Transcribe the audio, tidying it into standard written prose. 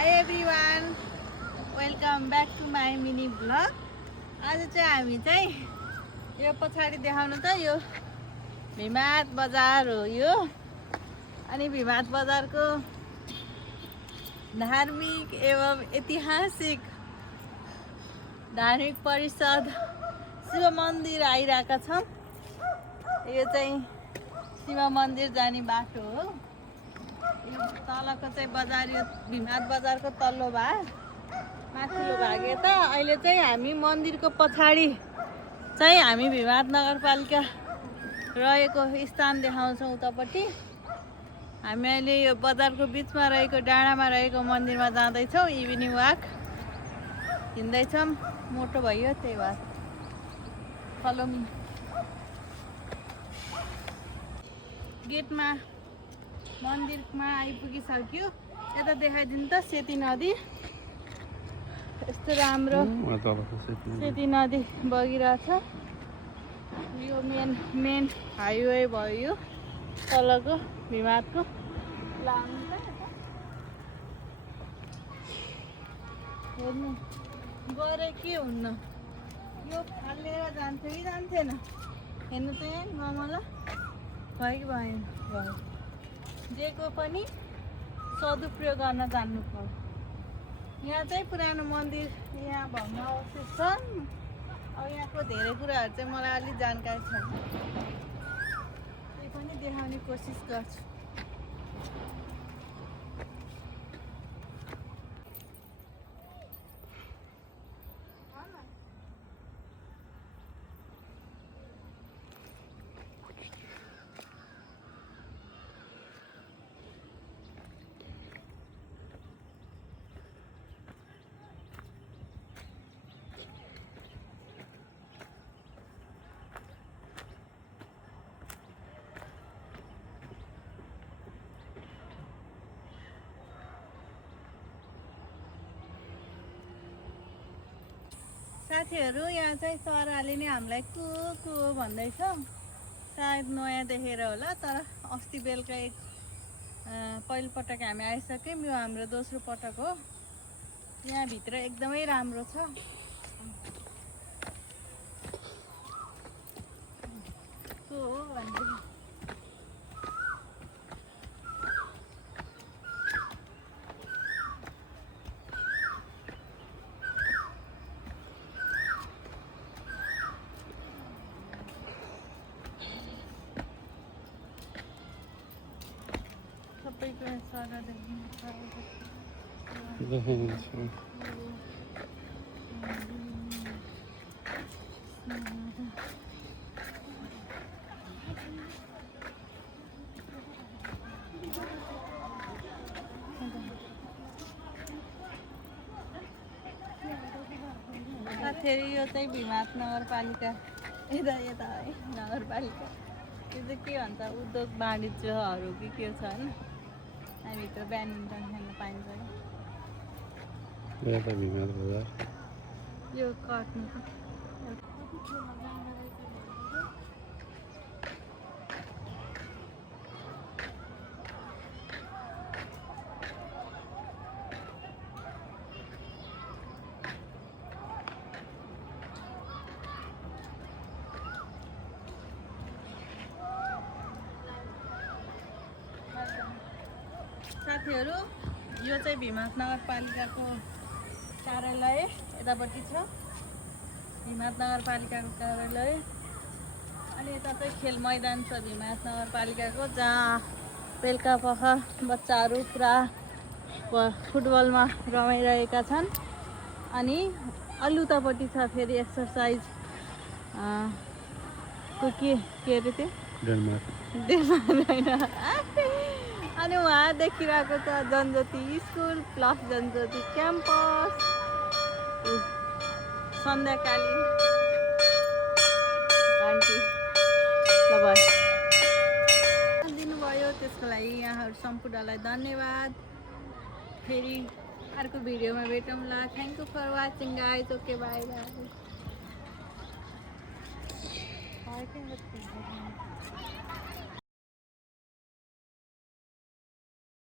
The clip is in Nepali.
High everyone, welcome back to my mini vlog. आज चाहिँ हामी चाहिँ यो पछाडि देखाउनु त यो भिमाद बजार हो यो। अनि भिमाद बजारको धार्मिक एवं ऐतिहासिक धार्मिक परिषद शिव मन्दिर आइरहेका छौँ। यो चाहिँ शिव मन्दिर जाने बाटो हो। यो तलको चाहिँ बजार, यो भिमाद बजारको तल्लो भाग, माथिल्लो भाग यता। अहिले चाहिँ हामी मन्दिरको पछाडि चाहिँ हामी भिमाद नगरपालिका रहेको स्थान देखाउँछौँ। उतापट्टि हामी अहिले यो बजारको बिचमा रहेको डाँडामा रहेको मन्दिरमा जाँदैछौँ। इभिनिङ वाक हिँड्दैछौँ, मोटो भयो त्यही भएर फलो मी। गेटमा मन्दिरमा आइपुगिसक्यो। यता देखाइदिनु त सेती नदी, यस्तो राम्रो सेती नदी बगिरहेछ। यो मेन हाइवे भयो यो तलको भिमादको। हेर्नु गरे के हुन्न, यो फालेर जान्छ कि जान्थेन। हेर्नु त यहाँ गमला भयो कि भएन, भयो। जेको पनि सदुपयोग गर्न जान्नु पर्यो। यहाँ चाहिँ पुरानो मन्दिर यहाँ भन्न अवशेष छन्। अब यहाँको धेरै कुराहरू चाहिँ मलाई अलिक जानकारी छैन, त्यही पनि देखाउने कोसिस गर्छु। साथीहरू, यहाँ चाहिँ चराले नै हामीलाई को भन्दैछ। सायद नयाँ देखेर होला, तर अस्ति बेलुका पहिलोपटक हामी आइसक्यौँ। यो हाम्रो दोस्रो पटक हो। यहाँभित्र एकदमै राम्रो छ। को हो भन्दै सबैको सर फेरि यो चाहिँ भिमाद नगरपालिका, यता है नगरपालिका। यो चाहिँ के भन्छ, उद्योग वाणिज्यहरू कि के छ होइन। हामीभित्र ब्याडमिन्टन खेल्न पाइन्छ। यो कट्नु साथीहरू, यो चाहिँ भिमाद नगरपालिकाको कार्यालय यतापट्टि छ। भिमाद नगरपालिकाको कार्यालय। अनि यता चाहिँ खेल मैदान छ भिमाद नगरपालिकाको, जहाँ बेलुका पख बच्चाहरू पुरा फुटबलमा रमाइरहेका छन्। अनि उतापट्टि छ फेरि एक्सर्साइज को के अरे त्यो डेनमार्क होइन। अनि उहाँ देखिरहेको छ जनज्योति स्कुल प्लस जनज्योति क्याम्पस। सन्ध्याकालीन घन्टी दिनुभयो, त्यसको लागि यहाँहरू सम्पूर्णलाई धन्यवाद। फेरि अर्को भिडियोमा भेटौँला। Thank you for watching guys. Okay, bye by.